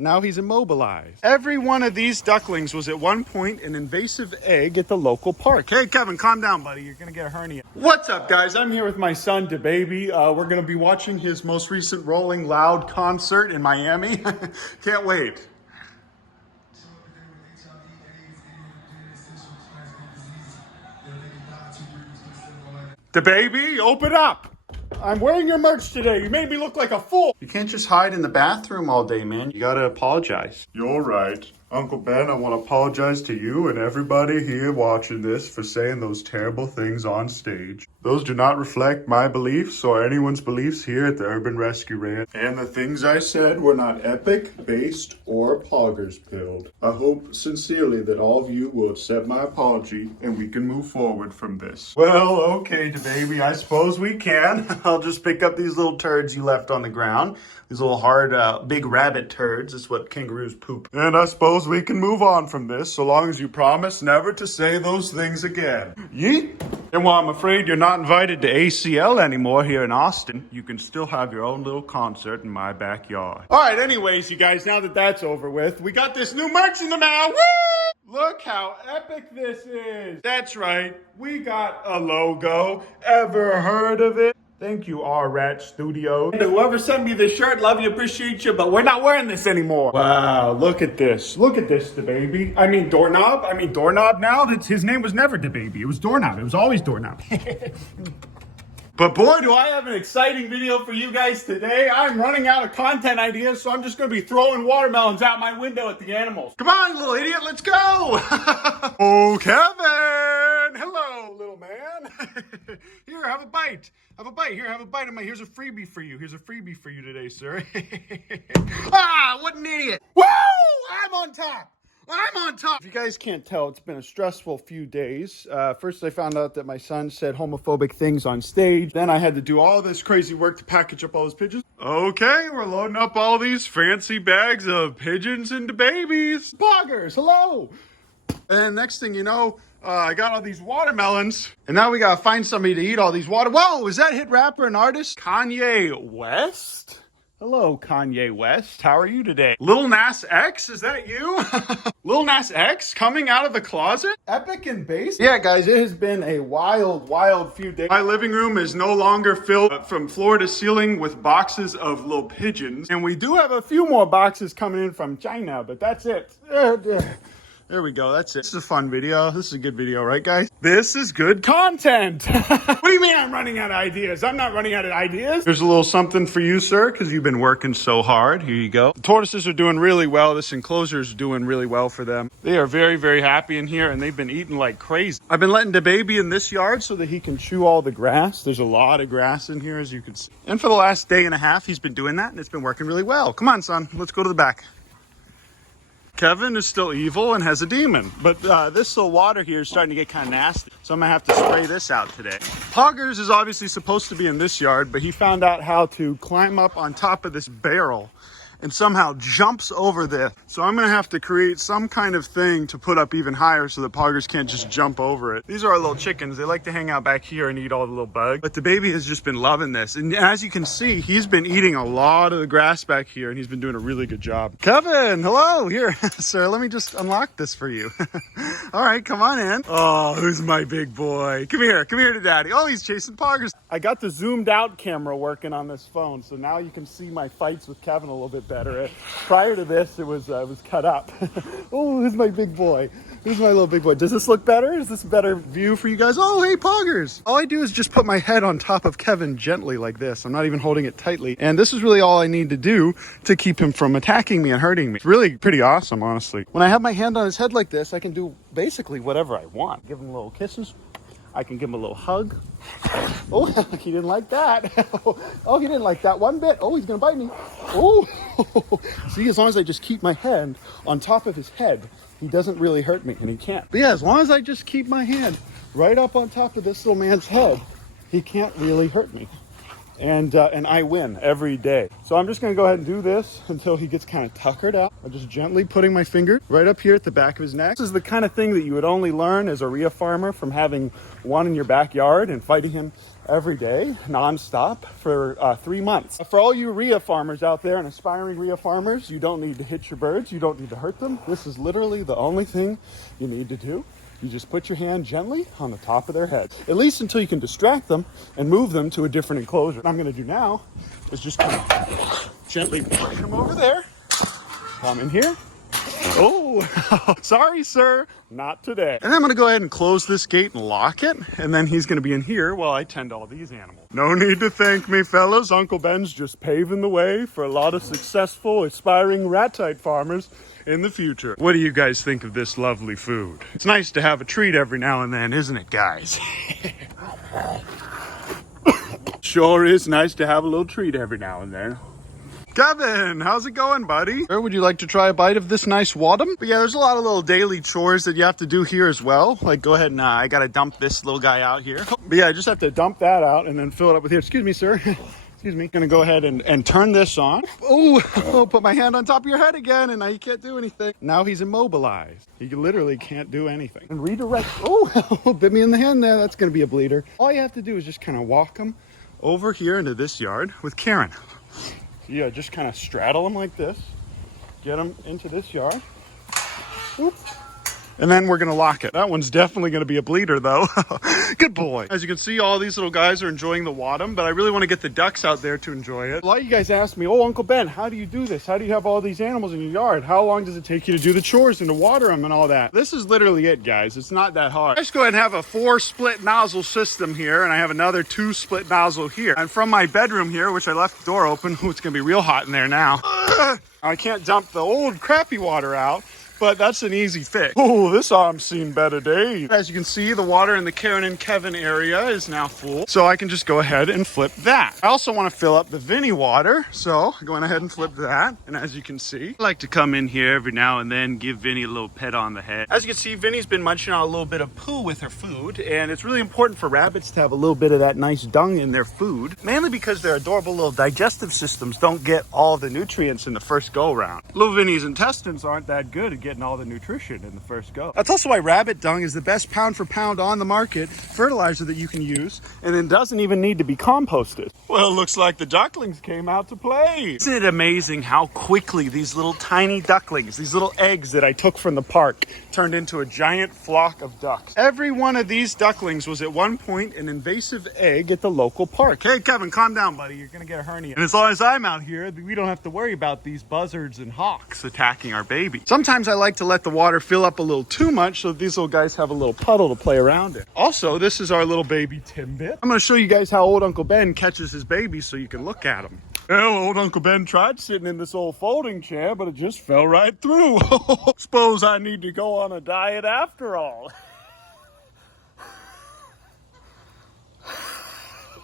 Now he's immobilized. Every one of these ducklings was at one point an invasive egg at the local park. Hey, Kevin, calm down, buddy. You're gonna get a hernia. What's up, guys? I'm here with my son, Dababy. We're gonna be watching his most recent Rolling Loud concert in Miami. Can't wait. Dababy, open up. I'm wearing your merch today. You made me look like a fool. You can't just hide in the bathroom all day, man. You gotta apologize. You're right. Uncle Ben, I want to apologize to you and everybody here watching this for saying those terrible things on stage. Those do not reflect my beliefs or anyone's beliefs here at the Urban Rescue Ranch. And the things I said were not epic, based, or poggers pilled. I hope sincerely that all of you will accept my apology and we can move forward from this. Well, okay, Dababy, I suppose we can. I'll just pick up these little turds you left on the ground. These little hard, big rabbit turds. That's what kangaroos poop. And I suppose we can move on from this, so long as you promise never to say those things again. Yeet. And while I'm afraid you're not invited to ACL anymore here in Austin, you can still have your own little concert in my backyard. All right, anyways, you guys, now that that's over with, we got this new merch in the mail. Woo! Look how epic this is. That's right, we got a logo. Ever heard of it? Thank you, R-Rat Studios. And whoever sent me this shirt, love you, appreciate you, but we're not wearing this anymore. Wow, look at this. Look at this, Dababy. I mean, Doorknob. Doorknob now. His name was never Dababy. It was Doorknob. It was always Doorknob. But boy, do I have an exciting video for you guys today. I'm running out of content ideas, so I'm just going to be throwing watermelons out my window at the animals. Come on, little idiot, let's go. Oh, Kevin. Hello, little man. Here, have a bite. Have a bite. Here, have a bite of my. Here's a freebie for you. Here's a freebie for you today, sir. Ah, what an idiot. Woo! I'm on top. I'm on top. If you guys can't tell, it's been a stressful few days. First, I found out that my son said homophobic things on stage. Then I had to do all this crazy work to package up all his pigeons. Okay, we're loading up all these fancy bags of pigeons and babies. Poggers, hello. And next thing you know, I got all these watermelons. And now we gotta find somebody to eat all these Whoa, is that hit rapper and artist Kanye West? Hello, Kanye West. How are you today? Lil Nas X, is that you? Lil Nas X coming out of the closet? Epic and bass? Yeah, guys, it has been a wild, wild few days. My living room is no longer filled from floor to ceiling with boxes of little pigeons. And we do have a few more boxes coming in from China, but that's it. There we go, that's it. This is a fun video. This is a good video, right, guys? This is good content. What do you mean I'm running out of ideas? I'm not running out of ideas. There's a little something for you, sir, because you've been working so hard. Here you go. The tortoises are doing really well. This enclosure is doing really well for them. They are very, very happy in here, and they've been eating like crazy. I've been letting Dababy in this yard so that he can chew all the grass. There's a lot of grass in here, as you can see. And for the last day and a half, he's been doing that, and it's been working really well. Come on, son. Let's go to the back. Kevin is still evil and has a demon, but this little water here is starting to get kind of nasty, so I'm gonna have to spray this out today. Poggers is obviously supposed to be in this yard, but he found out how to climb up on top of this barrel and somehow jumps over this. So I'm gonna have to create some kind of thing to put up even higher so that Poggers can't just jump over it. These are our little chickens. They like to hang out back here and eat all the little bugs. But Dababy has just been loving this. And as you can see, he's been eating a lot of the grass back here and he's been doing a really good job. Kevin, hello, here. Sir, let me just unlock this for you. All right, come on in. Oh, who's my big boy? Come here to daddy. Oh, he's chasing Poggers. I got the zoomed out camera working on this phone, so now you can see my fights with Kevin a little bit better. Prior to this, it was cut up. Oh, who's my big boy? Who's my little big boy? Does this look better? Is this a better view for you guys? Oh, hey, Poggers. All I do is just put my head on top of Kevin gently like this. I'm not even holding it tightly. And this is really all I need to do to keep him from attacking me and hurting me. It's really pretty awesome, honestly. When I have my hand on his head like this, I can do basically whatever I want. Give him little kisses. I can give him a little hug. Oh, he didn't like that. Oh, he didn't like that one bit. Oh, he's gonna bite me. Oh, see, as long as I just keep my hand on top of his head, he doesn't really hurt me, and he can't. But yeah, as long as I just keep my hand right up on top of this little man's head, he can't really hurt me. And I win every day. So I'm just gonna go ahead and do this until he gets kind of tuckered out. I'm just gently putting my finger right up here at the back of his neck. This is the kind of thing that you would only learn as a rhea farmer from having one in your backyard and fighting him every day, nonstop, for 3 months. For all you rhea farmers out there and aspiring rhea farmers, you don't need to hit your birds. You don't need to hurt them. This is literally the only thing you need to do. You just put your hand gently on the top of their head, at least until you can distract them and move them to a different enclosure. What I'm gonna do now is just kind of gently push them over there. Come in here. Oh, sorry, sir. Not today. And I'm going to go ahead and close this gate and lock it. And then he's going to be in here while I tend all these animals. No need to thank me, fellas. Uncle Ben's just paving the way for a lot of successful, aspiring ratite farmers in the future. What do you guys think of this lovely food? It's nice to have a treat every now and then, isn't it, guys? Sure is nice to have a little treat every now and then. Kevin, how's it going, buddy? Or would you like to try a bite of this nice wadum? But yeah, there's a lot of little daily chores that you have to do here as well. Like, go ahead and I gotta dump this little guy out here. But yeah, I just have to dump that out and then fill it up with here. Excuse me, sir. Excuse me. Gonna go ahead and turn this on. Oh, put my hand on top of your head again, and now you can't do anything. Now he's immobilized. He literally can't do anything. And redirect. Oh, bit me in the hand there. That's gonna be a bleeder. All you have to do is just kind of walk him over here into this yard with Karen. Yeah, just kind of straddle them like this, get them into this yard, whoop, and then we're gonna lock it. That one's definitely gonna be a bleeder though. Good boy. As you can see, all these little guys are enjoying the wadum, but I really want to get the ducks out there to enjoy it. A lot of you guys ask me, oh, Uncle Ben, how do you do this? How do you have all these animals in your yard? How long does it take you to do the chores and to water them and all that? This is literally it, guys. It's not that hard. I just go ahead and have a 4-split nozzle system here, and I have another 2-split nozzle here. And from my bedroom here, which I left the door open, ooh, it's gonna be real hot in there now. I can't dump the old crappy water out, but that's an easy fix. Oh, this arm's seen better days. As you can see, the water in the Karen and Kevin area is now full, so I can just go ahead and flip that. I also want to fill up the Vinny water, so going ahead and flip that. And as you can see, I like to come in here every now and then, give Vinny a little pet on the head. As you can see, Vinny's been munching on a little bit of poo with her food, and it's really important for rabbits to have a little bit of that nice dung in their food, mainly because their adorable little digestive systems don't get all the nutrients in the first go around. Little Vinny's intestines aren't that good at getting all the nutrition in the first go. That's also why rabbit dung is the best pound for pound on the market fertilizer that you can use, and it doesn't even need to be composted. Well, looks like the ducklings came out to play. Isn't it amazing how quickly these little tiny ducklings, these little eggs that I took from the park, turned into a giant flock of ducks? Every one of these ducklings was at one point an invasive egg at the local park. Hey, Kevin, calm down, buddy. You're gonna get a hernia. And as long as I'm out here, we don't have to worry about these buzzards and hawks attacking our baby. Sometimes I like to let the water fill up a little too much so these little guys have a little puddle to play around in. Also, this is our little baby Timbit. I'm gonna show you guys how old Uncle Ben catches his babies so you can look at him. Well, old Uncle Ben tried sitting in this old folding chair, but it just fell right through. Suppose I need to go on a diet after all.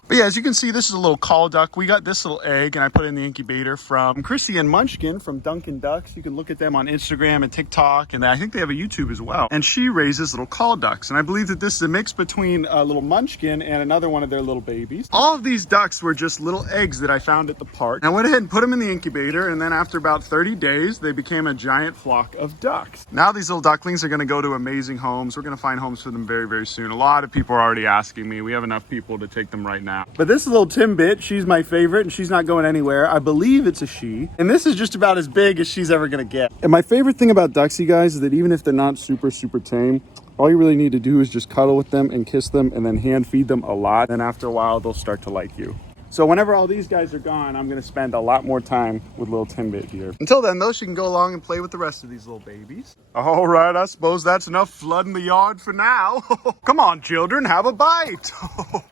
But yeah, as you can see, this is a little call duck. We got this little egg and I put it in the incubator from Chrissy and Munchkin from Dunkin' Ducks. You can look at them on Instagram and TikTok, and I think they have a YouTube as well. And she raises little call ducks. And I believe that this is a mix between a little Munchkin and another one of their little babies. All of these ducks were just little eggs that I found at the park. And I went ahead and put them in the incubator, and then after about 30 days, they became a giant flock of ducks. Now these little ducklings are gonna go to amazing homes. We're gonna find homes for them very, very soon. A lot of people are already asking me. We have enough people to take them right now. But this little Timbit, she's my favorite, and she's not going anywhere. I believe it's a she, and this is just about as big as she's ever gonna get. And my favorite thing about ducks, you guys, is that even if they're not super tame, all you really need to do is just cuddle with them and kiss them and then hand feed them a lot. And after a while, they'll start to like you. So whenever all these guys are gone, I'm gonna spend a lot more time with little Timbit here. Until then, though, she can go along and play with the rest of these little babies. All right, I suppose that's enough flooding the yard for now. Come on, children, have a bite.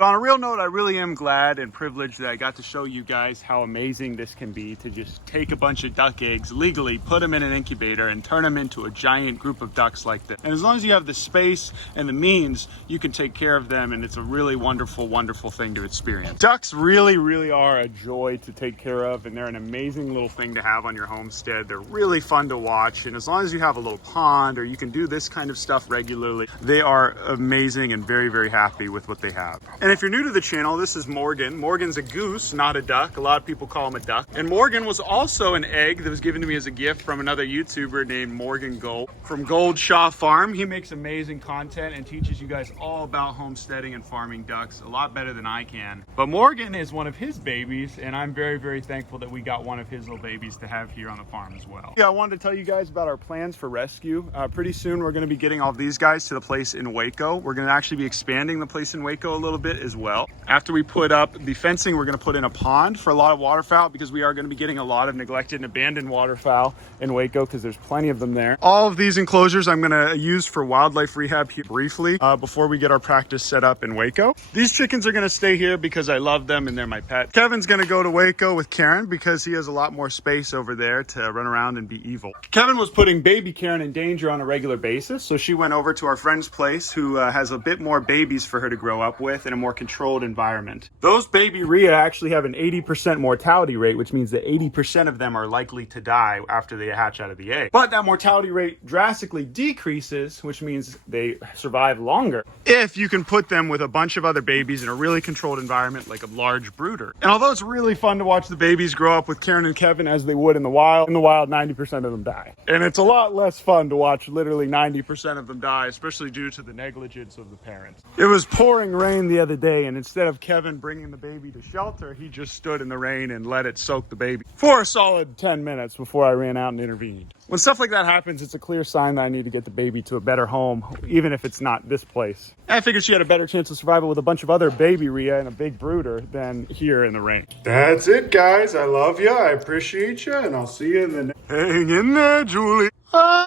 On a real note, I really am glad and privileged that I got to show you guys how amazing this can be to just take a bunch of duck eggs legally, put them in an incubator, and turn them into a giant group of ducks like this. And as long as you have the space and the means, you can take care of them, and it's a really wonderful, wonderful thing to experience. Ducks really really, really are a joy to take care of, and they're an amazing little thing to have on your homestead. They're really fun to watch, and as long as you have a little pond or you can do this kind of stuff regularly, they are amazing and very, very happy with what they have. And if you're new to the channel, this is Morgan. Morgan's a goose, not a duck. A lot of people call him a duck. And Morgan was also an egg that was given to me as a gift from another YouTuber named Morgan Gold from Gold Shaw Farm. He makes amazing content and teaches you guys all about homesteading and farming ducks a lot better than I can. But Morgan is one of his babies, and I'm very, very thankful that we got one of his little babies to have here on the farm as well. Yeah, I wanted to tell you guys about our plans for rescue. Pretty soon we're going to be getting all of these guys to the place in Waco. We're going to actually be expanding the place in Waco a little bit as well. After we put up the fencing, we're going to put in a pond for a lot of waterfowl, because we are going to be getting a lot of neglected and abandoned waterfowl in Waco, because there's plenty of them there. All of these enclosures I'm going to use for wildlife rehab here briefly before we get our practice set up in Waco. These chickens are going to stay here because I love them and they're my pet. Kevin's going to go to Waco with Karen because he has a lot more space over there to run around and be evil. Kevin was putting baby Karen in danger on a regular basis, so she went over to our friend's place, who has a bit more babies for her to grow up with in a more controlled environment. Those baby rhea actually have an 80% mortality rate, which means that 80% of them are likely to die after they hatch out of the egg. But that mortality rate drastically decreases, which means they survive longer if you can put them with a bunch of other babies in a really controlled environment like a large brooder. And although it's really fun to watch the babies grow up with Karen and Kevin as they would in the wild 90% of them die. And it's a lot less fun to watch literally 90% of them die, especially due to the negligence of the parents. It was pouring rain the other day, and instead of Kevin bringing the baby to shelter, he just stood in the rain and let it soak the baby for a solid 10 minutes before I ran out and intervened. When stuff like that happens, it's a clear sign that I need to get the baby to a better home, even if it's not this place. And I figured she had a better chance of survival with a bunch of other baby rhea and a big brooder than here in the rain. That's it, guys. I love you. I appreciate you, and I'll see you in the next. Hang in there, Julie.